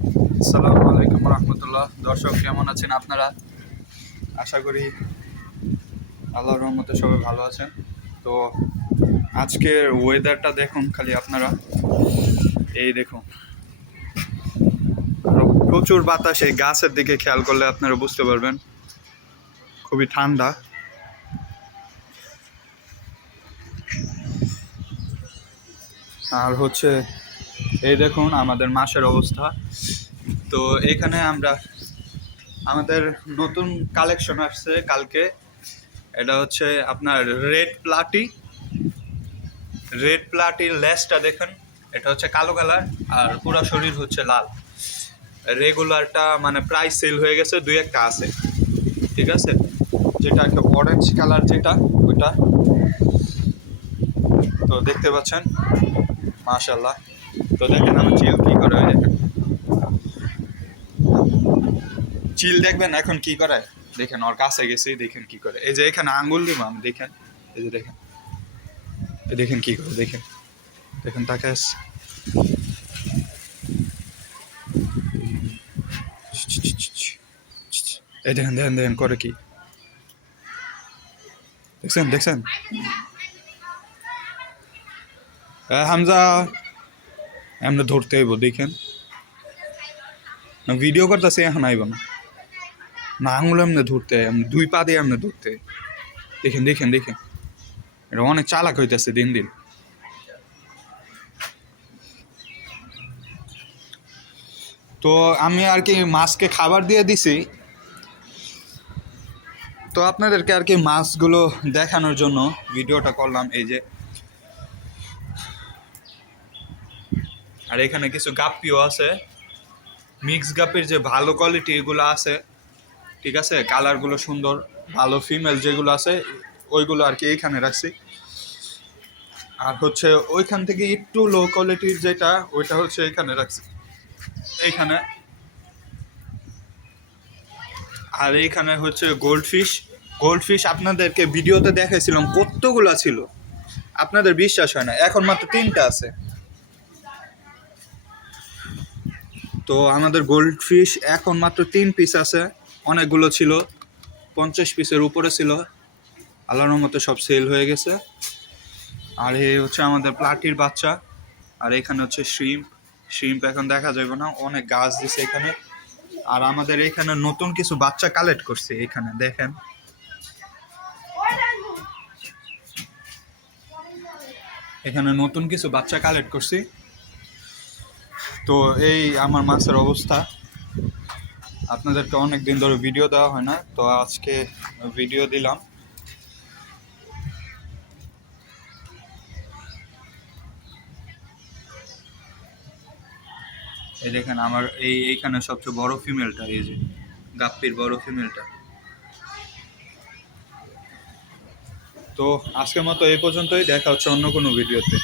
আসসালামু আলাইকুম রহমতুল্লাহ। দর্শক কেমন আছেন আপনারা? আশা করি আল্লাহর রহমতে সবাই ভালো আছেন। তো আজকের ওয়েদারটা দেখুন খালি আপনারা, এই দেখুন প্রচুর বাতাস। এই গাছের দিকে খেয়াল করলে আপনারা বুঝতে পারবেন খুবই ঠান্ডা। আর হচ্ছে এই দেখুন আমাদের মাসের অবস্থা। তো এখানে আমাদের নতুন কালেকশন আসছে কালকে। এটা হচ্ছে আপনার রেড প্লাটির লেসটা দেখেন, এটা হচ্ছে কালো কালার আর পুরো শরীর হচ্ছে লাল। রেগুলারটা মানে প্রাইস সেল হয়ে গেছে, দুই একটা আছে, ঠিক আছে। যেটা একটা অরেঞ্জ কালার যেটা ওইটা তো দেখতে পাচ্ছেন, মাশাআল্লাহ। তো দেখেন আমি চিল কি করে, ওই দেখেন চিল দেখবেন এখন কি করে, দেখেন ওর কাছে গেছি, দেখেন কি করে। এই যে এখানে আঙ্গুল দিব আমি, দেখেন এই যে দেখেন, দেখেন কি করে, দেখেন দেখেন তাকে এই দেখেন দেখেন দেখেন করে কি, দেখছেন দেখছেন। হামজা এমনি ধরতে হইব, দেখেন ভিডিও করতেছে এখন আইব না, না আঙুল এমনি ধরতে, এমনি দুই পা দিয়ে এমনি ধরতে। দেখেন দেখেন দেখেন, এটা অনেক চালাক হইতেছে দিন দিন। তো আমি আর কি মাছকে খাবার দিয়ে দিছি, তো আপনাদেরকে আর কি মাছগুলো দেখানোর জন্য ভিডিওটা করলাম। এই যে, আর এখানে কিছু গাপ্পিও আছে, মিক্স গাপ্পির যে ভালো কোয়ালিটি এগুলো আছে, ঠিক আছে। কালারগুলো সুন্দর, ভালো ফিমেল যেগুলো আছে ওইগুলো আর কি এইখানে রাখছি। আর হচ্ছে ওইখান থেকে একটু লো কোয়ালিটির যেটা, ওইটা হচ্ছে এইখানে রাখছি, এইখানে। আর এইখানে হচ্ছে গোল্ডফিশ আপনাদেরকে ভিডিওতে দেখাইছিলাম কতগুলা ছিল, আপনাদের বিশ্বাস হয় না, এখন মাত্র 3টা আছে। তো আমাদের গোল্ডফিশ এখন মাত্র 3 পিস আছে, অনেকগুলো ছিল, 50 পিসের উপরে ছিল। আল্লাহর রহমতে সব সেল হয়ে গেছে। আর এই হচ্ছে আমাদের প্লাটির বাচ্চা। আর এখানে হচ্ছে শ্রিম্প এখন দেখা যাবে না, অনেক গাছ দিছে এখানে। আর আমাদের এখানে নতুন কিছু বাচ্চা কালেক্ট করছে, এখানে দেখেন, এখানে নতুন কিছু বাচ্চা কালেক্ট করছি। তো এই আমার মাছের অবস্থা, আপনাদেরকে অনেক দিন ধরে ভিডিও দেওয়া হয় না, তো আজকে ভিডিও দিলাম। এই দেখেন আমার এইখানে সবচেয়ে বড় ফিমেলটা, এই যে গাপ্পির বড় ফিমেলটা। তো আজকের মতো এই পর্যন্তই, দেখা হচ্ছে অন্য কোনো ভিডিওতে।